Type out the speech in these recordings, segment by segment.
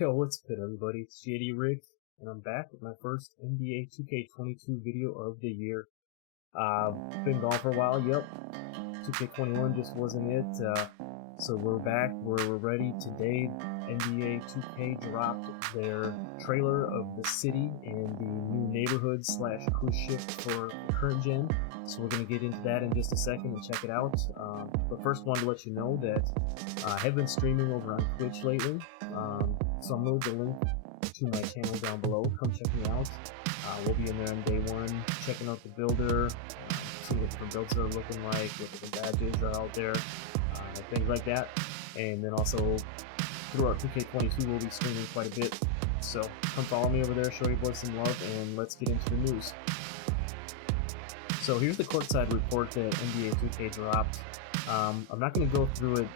Yo, what's good everybody? It's JD Rick, and I'm back with my first NBA 2K22 video of the year. Been gone for a while, yep. 2K21 just wasn't it, so we're back, we're ready. Today, NBA 2K dropped their trailer of the city and the new neighborhood slash cruise ship for current gen. So we're going to get into that in just a second and check it out. But first, wanted to let you know that I have been streaming over on Twitch lately. So I'm going to leave the link to my channel down below. Come check me out. We'll be in there on day one, checking out the builder, see what different builds are looking like, what different badges are out there, things like that. And then also throughout 2K22 we'll be streaming quite a bit. So come follow me over there, show your boys some love, and let's get into the news. So here's the courtside report that NBA 2K dropped. I'm not going to go through it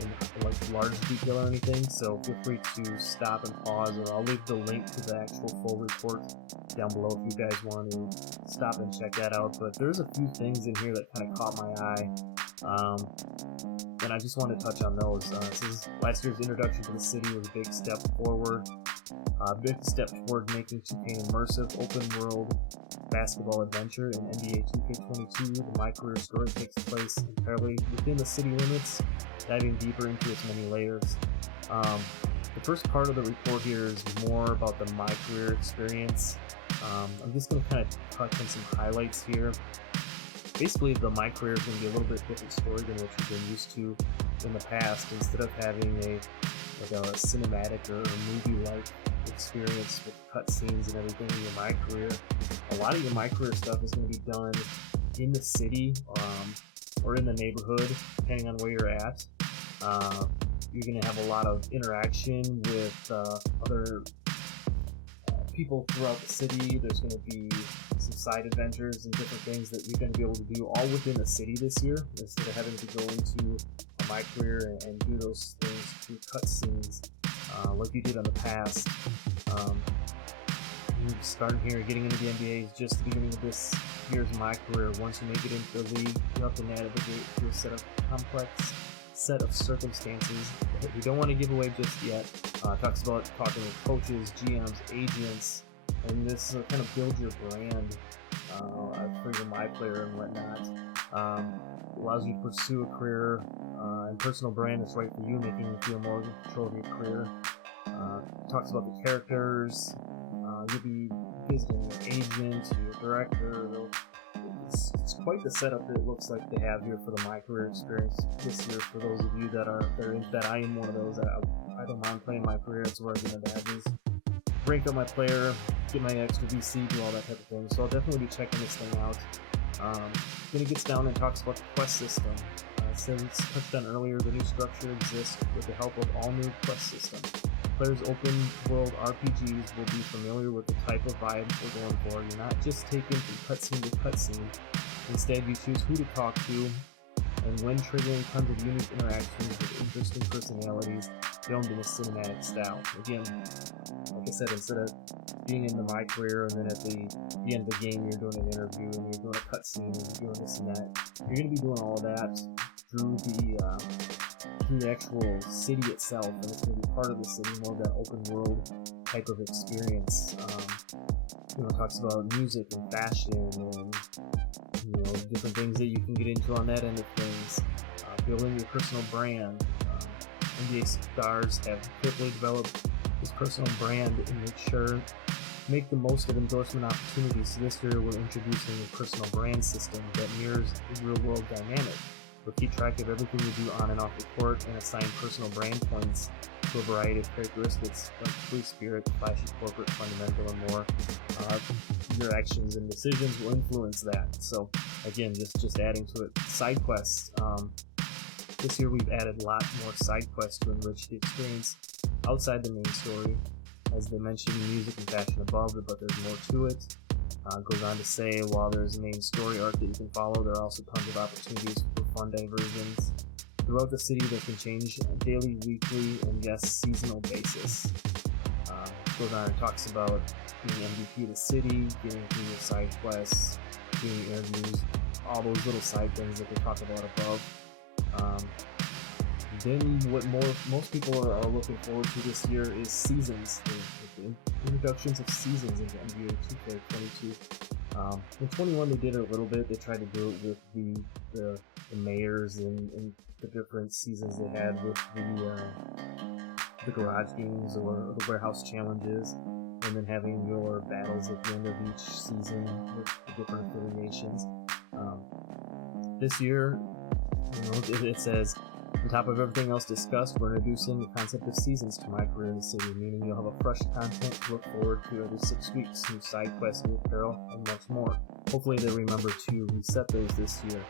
in like large detail or anything, so feel free to stop and pause, or I'll leave the link to the actual full report down below if you guys want to stop and check that out. But there's a few things in here that kind of caught my eye, and I just want to touch on those. This is last year's introduction to the city was a big step forward, a big step toward making 2K an immersive open world basketball adventure. In NBA 2K22, the My Career story takes place entirely within the city limits, diving deeper into its many layers. The first part of the report here is more about the My Career experience. I'm just going to kind of touch on some highlights here. Basically, the My Career is going to be a little bit different story than what you've been used to in the past. Instead of having a cinematic or movie-like experience with cutscenes and everything in your My Career, a lot of your My Career stuff is going to be done in the city or in the neighborhood, depending on where you're at. You're going to have a lot of interaction with other people throughout the city. There's going to be some side adventures and different things that you're going to be able to do all within the city this year, instead of having to go into a My Career and do those things through cutscenes like you did in the past. Starting here, getting into the NBA is just the beginning of this year's My Career. Once you make it into the league, you have to navigate through a complex set of circumstances that we don't want to give away just yet. Talks about talking with coaches, GMs, agents, and this kind of builds your brand for your My Player and whatnot. Allows you to pursue a career and personal brand that's right for you, making you feel more in control of your career. Talks about the characters. You'll be visiting your agent, your director. It's quite the setup that it looks like they have here for the My Career experience this year. For those of you that are into that, I am one of those. I don't mind playing My Career. It's where I get my badges, rank up my player, get my extra VC, do all that type of thing. So I'll definitely be checking this thing out. Then it gets down and talks about the quest system. Since touched on earlier, the new structure exists with the help of all new quest system. Players open world RPGs will be familiar with the type of vibe we're going for. You're not just taken from cutscene to cutscene. Instead, you choose who to talk to, and when triggering tons of unique interactions with interesting personalities filmed in a cinematic style. Again, like I said, instead of being in the My Career and then at the end of the game you're doing an interview and you're doing a cutscene and you're doing this and that, you're going to be doing all of that through the actual city itself, and it's going to be part of the city, more of that open world type of experience. Talks about music and fashion and different things that you can get into on that end of things. Building your personal brand. NBA stars have quickly developed this personal brand and make the most of endorsement opportunities. So this year we're introducing a personal brand system that mirrors the real world dynamic. We'll keep track of everything you do on and off the court and assign personal brand points to a variety of characteristics like free spirit, flashy corporate, fundamental, and more. Your actions and decisions will influence that. So again, just adding to it. Side quests. This year we've added a lot more side quests to enrich the experience outside the main story. As they mentioned, music and fashion above it, but there's more to it. Goes on to say, while there's a main story arc that you can follow, there are also tons of opportunities for fun diversions throughout the city that can change on a daily, weekly, and yes, seasonal basis. Goes on and talks about being MVP of the city, getting through your side quests, doing interviews, all those little side things that they talk about above. then what most people are looking forward to this year is seasons, the introductions of seasons into NBA 2K22. In 21 they did it a little bit. They tried to do it with the mayors and the different seasons they had with the garage games or the warehouse challenges, and then having your battles at the end of each season with the different affiliations. This year, it says, on top of everything else discussed, we're introducing the concept of seasons to My Career in the City, meaning you'll have a fresh content to look forward to every 6 weeks, new side quests, new apparel, and much more. Hopefully they remember to reset those this year.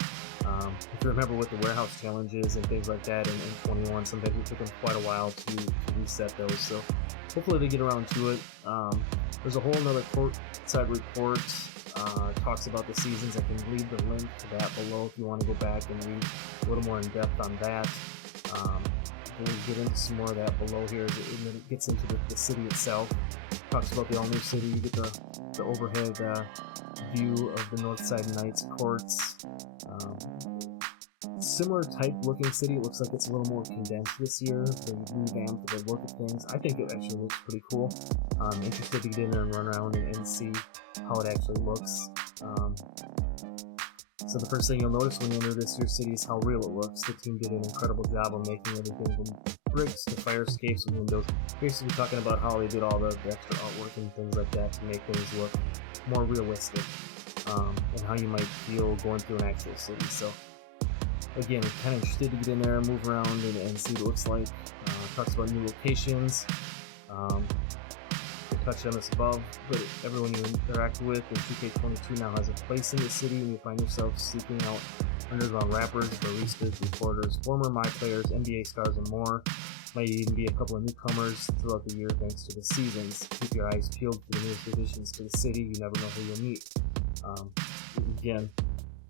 If you remember with the warehouse challenges and things like that in 21, sometimes it took them quite a while to reset those, so hopefully they get around to it. There's a whole another courtside report, talks about the seasons. I can leave the link to that below if you want to go back and read a little more in depth on that. We'll get into some more of that below here, and then it gets into the city itself. Talks about the all-new city. You get the overhead view of the Northside Knights courts. Similar type looking city. It looks like it's a little more condensed this year. They revamped the look of things. I think it actually looks pretty cool. I'm interested to get in there and run around and see how it actually looks. So the first thing you'll notice when you enter this year's city is how real it looks. The team did an incredible job of making everything from bricks to fire escapes and windows. Basically talking about how they did all the extra artwork and things like that to make things look more realistic, and how you might feel going through an actual city. So again, I'm kind of interested to get in there, move around, and see what it looks like. Talks about new locations. Touched on this above, but everyone you interact with in 2K22 now has a place in the city, and you find yourself seeking out underground rappers, baristas, reporters, former My players, NBA stars, and more. Might even be a couple of newcomers throughout the year thanks to the seasons. Keep your eyes peeled for the newest additions to the city. You never know who you'll meet. Again,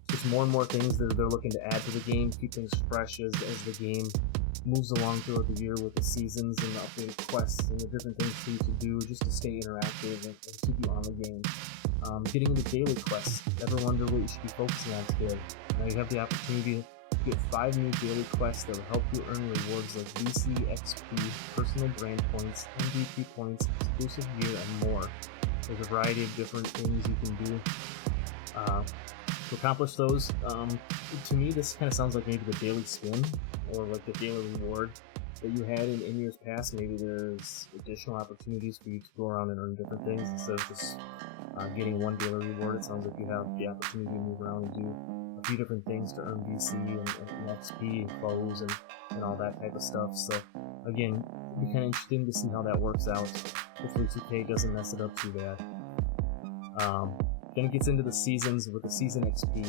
just more and more things that they're looking to add to the game, keep things fresh as the game moves along throughout the year with the seasons and the updated quests and the different things for you to do just to stay interactive and keep you on the game. Getting into daily quests. Ever wonder what you should be focusing on today? Now you have the opportunity to get 5 new daily quests that will help you earn rewards like VC, XP, personal brand points, MVP points, exclusive gear, and more. There's a variety of different things you can do to accomplish those. To me, this kind of sounds like maybe the daily skin or like the daily reward that you had in years past. Maybe there's additional opportunities for you to go around and earn different things instead of just getting one daily reward. It sounds like you have the opportunity to move around and do a few different things to earn VC and XP and clothes and all that type of stuff. So again, it'd be kind of interesting to see how that works out. Hopefully 2K doesn't mess it up too bad. Then it gets into the seasons with the season XP.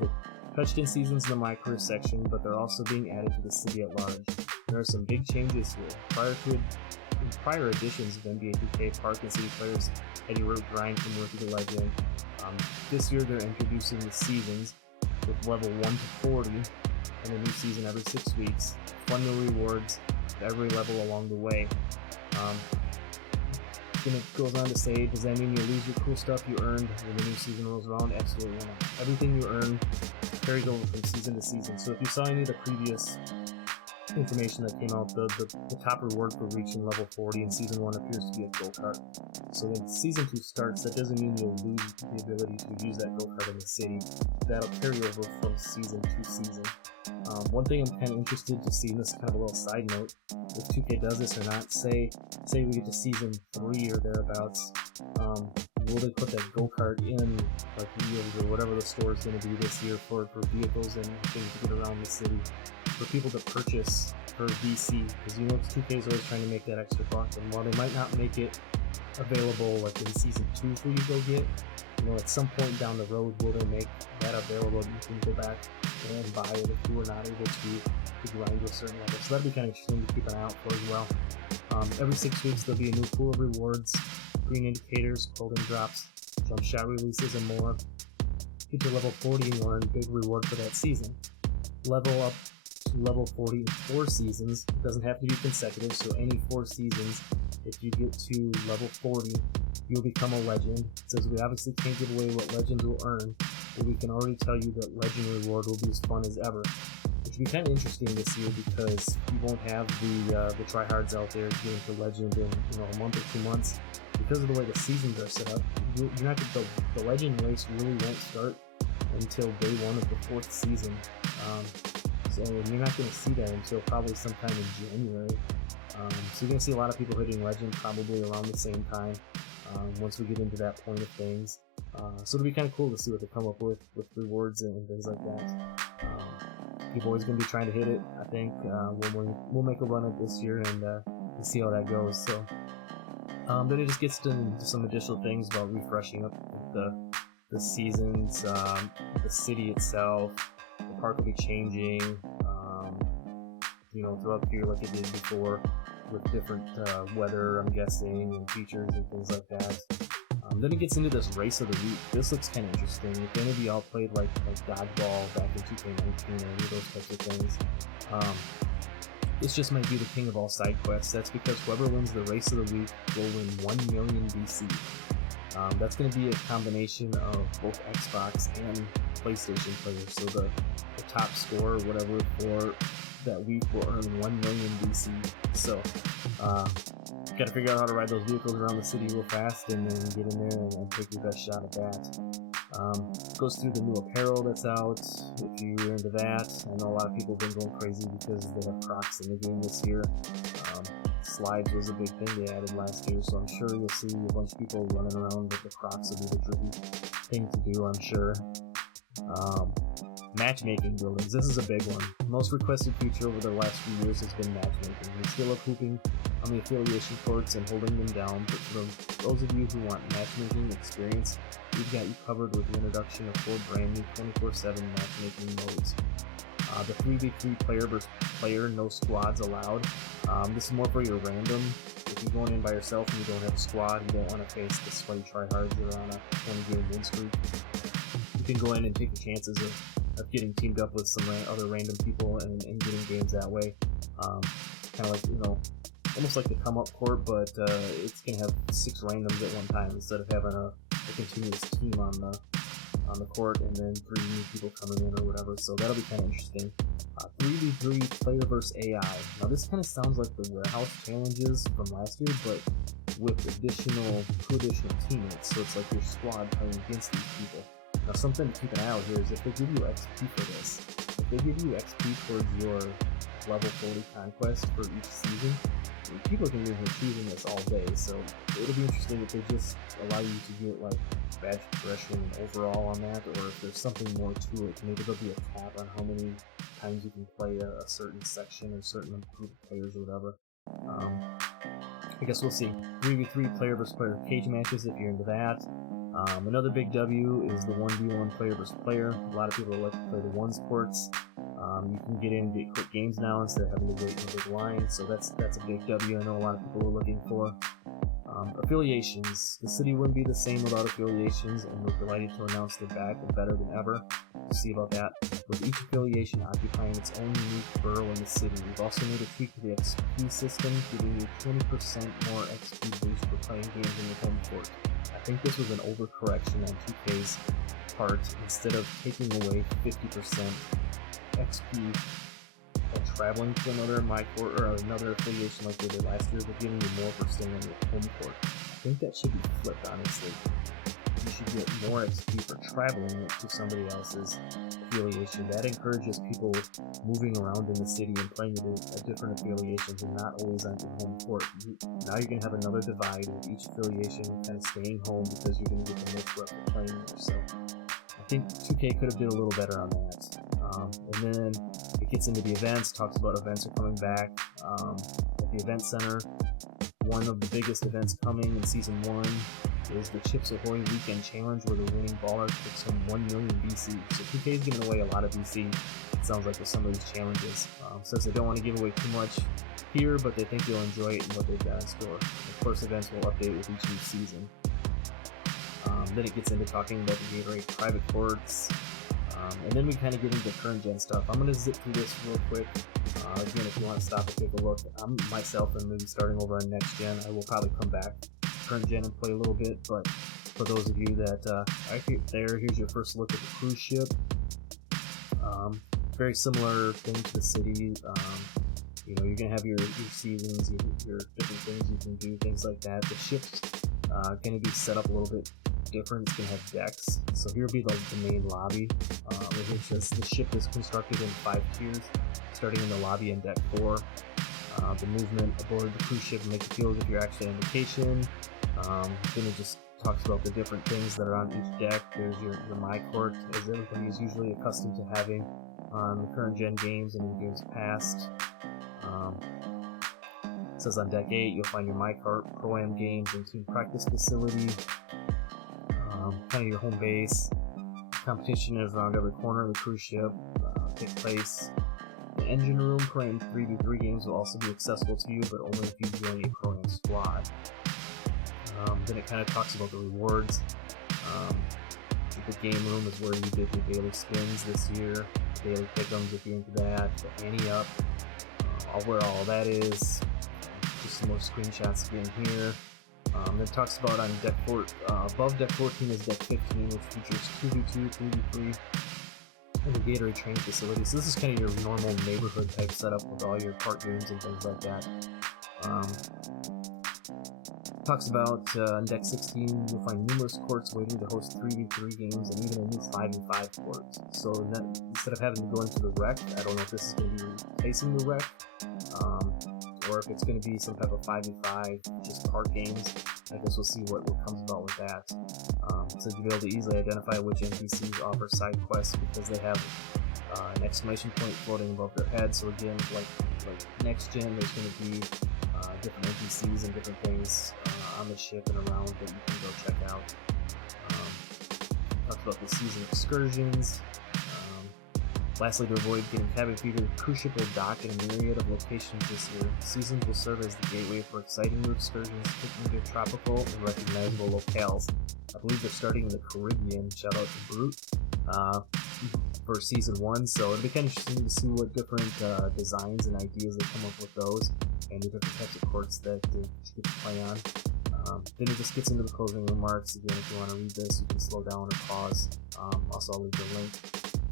The touched in seasons in the My Career section, but they're also being added to the city at large. There are some big changes here. In prior editions of NBA 2K, Park and City players had to grind from rookie to legend. This year they're introducing the seasons with level 1 to 40 and a new season every 6 weeks. Fun new rewards at every level along the way. Then it goes on to say, does that mean you lose your cool stuff you earned when the new season rolls around? Absolutely not. Everything you earn carries over from season to season. So if you saw any of the previous information that came out, the top reward for reaching level 40 in season 1 appears to be a go-kart. So when season 2 starts, that doesn't mean you'll lose the ability to use that go-kart in the city. That'll carry over from season to season. One thing I'm kind of interested to see, and this is kind of a little side note, if 2K does this or not, say we get to season 3 or thereabouts, will they put that go-kart in like Wheels or whatever the store is going to be this year for vehicles and things to get around the city for people to purchase for VC? Because 2K is always trying to make that extra buck, and while they might not make it available like in season 2 for you to go get, at some point down the road, will they make that available? You can go back and buy it if you were not able to grind to a certain level. So that'd be kind of interesting to keep an eye out for as well. Every 6 weeks there'll be a new pool of rewards, green indicators, clothing drops, jump shot releases, and more. Get to level 40 and you'll earn a big reward for that season. Level up to level 40 in 4 seasons. It doesn't have to be consecutive, so any 4 seasons, if you get to level 40, you'll become a legend. It says we obviously can't give away what legends will earn, but we can already tell you that legend reward will be as fun as ever. The which will be kind of interesting this year because you won't have the tryhards out there getting to Legend in a month or 2 months. Because of the way the seasons are set up, you're not the Legend race really won't start until day 1 of the 4th season. So you're not going to see that until probably sometime in January. So you're going to see a lot of people hitting Legend probably around the same time once we get into that point of things. So it'll be kind of cool to see what they come up with rewards and things like that. People always going to be trying to hit it. I think we'll make a run at this year and see how that goes. So then it just gets to some additional things about refreshing up the seasons, the city itself. The park will be changing, throughout the year like it did before, with different weather, I'm guessing, and features and things like that. Then it gets into this race of the week. This looks kind of interesting. If any of y'all played like Dodgeball back in 2K19 or any of those types of things, this just might be the king of all side quests. That's because whoever wins the race of the week will win 1 million VC. That's going to be a combination of both Xbox and PlayStation players. So the top score or whatever for that week will earn 1 million VC. So got to figure out how to ride those vehicles around the city real fast and then get in there and take your best shot at that. Goes through the new apparel that's out, if you're into that. I know a lot of people have been going crazy because they have Crocs in the game this year. Slides was a big thing they added last year, so I'm sure you'll see a bunch of people running around with the Crocs will be the drippy thing to do, I'm sure. Matchmaking buildings, this is a big one. The most requested feature over the last few years has been matchmaking. We still love hooping on the affiliation courts and holding them down, but for those of you who want matchmaking experience, we've got you covered with the introduction of 4 brand new 24/7 matchmaking modes. The 3v3 player versus player, no squads allowed. This is more for your random. If you're going in by yourself and you don't have a squad, you don't want to face the sweaty tryhards that are on a 20-game win streak. You can go in and take the chances of getting teamed up with some other random people and getting games that way. Kind of like, almost like the come-up court, but it's going to have 6 randoms at one time instead of having a continuous team on the court and then 3 new people coming in or whatever, so that'll be kind of interesting. 3v3 player versus AI. Now this kind of sounds like the warehouse challenges from last year, but with 2 additional teammates, so it's like your squad playing against these people. Now something to keep an eye out here is if they give you XP for this, if they give you XP towards your level 40 conquest for each season, people can be choosing this all day, so it'll be interesting if they just allow you to get like badge progression and overall on that, or if there's something more to it. Maybe there'll be a cap on how many times you can play a certain section or certain group of players or whatever. I guess we'll see. 3v3 player versus player cage matches if you're into that. Another big W is the 1v1 player versus player. A lot of people like to play the one sports. You can get in and get quick games now instead of having to wait in a big line, so that's a big W I know a lot of people are looking for. Affiliations. The city wouldn't be the same without affiliations, and we're delighted to announce they're back and better than ever. We'll see about that. With each affiliation occupying its own unique borough in the city, we've also made a tweak to the XP system, giving you 20% more XP boost for playing games in your home court. I think this was an overcorrection on 2K's part. Instead of taking away 50% XP and traveling to another court or another affiliation like they did last year, they're giving you more for staying on your home court. I think that should be flipped, honestly. You should get more XP for traveling to somebody else's affiliation. That encourages people moving around in the city and playing at different affiliations and not always on your home court. Now you're going to have another divide with each affiliation kind of staying home because you're going to get the most rep for playing there. So I think 2K could have did a little better on that. And then it gets into the events, talks about events are coming back. At the event center, one of the biggest events coming in Season 1 is the Chips Ahoy Weekend Challenge, where the winning baller takes home 1 million VC. So 2K is giving away a lot of VC, it sounds like, with some of these challenges. Says they don't want to give away too much here, but they think you'll enjoy it and what they've got in store. Of course, events will update with each new season. Then it gets into talking about the Gatorade private courts. And then we kind of get into current gen stuff. I'm going to zip through this real quick. Again, if you want to stop and take a look, I'm myself and maybe starting over on next gen. I will probably come back to current gen and play a little bit, but for those of you that here's your first look at the cruise ship. very similar thing to the city. You know, you're gonna have your seasons, your different things you can do, things like that. The ship's gonna be set up a little bit different. It's gonna have decks. So here will be like the main lobby. It's just the ship is constructed in 5 tiers, starting in the lobby in deck 4. The movement aboard the cruise ship make you feel as if you're actually on vacation. Then it just talks about the different things that are on each deck. There's your My Court, as everybody is usually accustomed to having on the current gen games and in games past. It says on deck 8 you'll find your My Court Pro-Am games and team practice facility. Kind of your home base. Competition is around every corner of the cruise ship. Take place. The engine room Pro-Am 3v3 games will also be accessible to you, but only if you join a Pro-Am squad. Then it kind of talks about the rewards. The game room is where you did your daily spins this year, daily pick'ems if you're into that, the Ante Up, where all that is. Just some more screenshots again here. It talks about on deck 4, above deck 14 is deck 15, which features 2v2, 3v3, and the Gatorade training facility. So this is kind of your normal neighborhood type setup with all your cart games and things like that. Talks about on deck 16 you'll find numerous courts waiting to host 3v3 games and even a new 5v5 court. So then, instead of having to go into the wreck, I don't know if this is going to be replacing the wreck, or if it's going to be some type of 5v5 just cart games. I guess we'll see what comes about with that. So you'll be able to easily identify which NPCs offer side quests because they have an exclamation point floating above their head. So again, like next gen, there's going to be different NPCs and different things on the ship and around that you can go check out. Talked about the season excursions. Lastly, to avoid getting cabin fever, the cruise ship will dock in a myriad of locations this year. Seasons will serve as the gateway for exciting new excursions, taking to tropical and recognizable locales. I believe they're starting in the Caribbean. Shout out to Brute for season 1. So it'll be kind of interesting to see what different designs and ideas they come up with those, and the different types of courts that you get to play on. Then it just gets into the closing remarks. Again, if you want to read this, you can slow down or pause. Also, I'll leave the link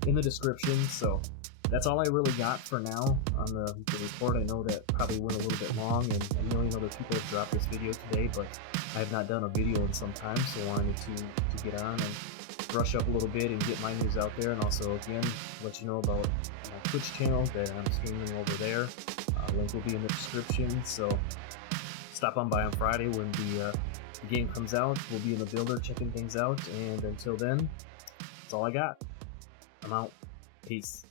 in the description. So that's all I really got for now on the report. I know that probably went a little bit long, and a million other people have dropped this video today, but I have not done a video in some time, so I wanted to get on and brush up a little bit and get my news out there, and also again let you know about my Twitch channel that I'm streaming over there. Link will be in the description, so stop on by on Friday when the game comes out. We'll be in the builder checking things out, and until then, that's all I got. I'm out. Peace.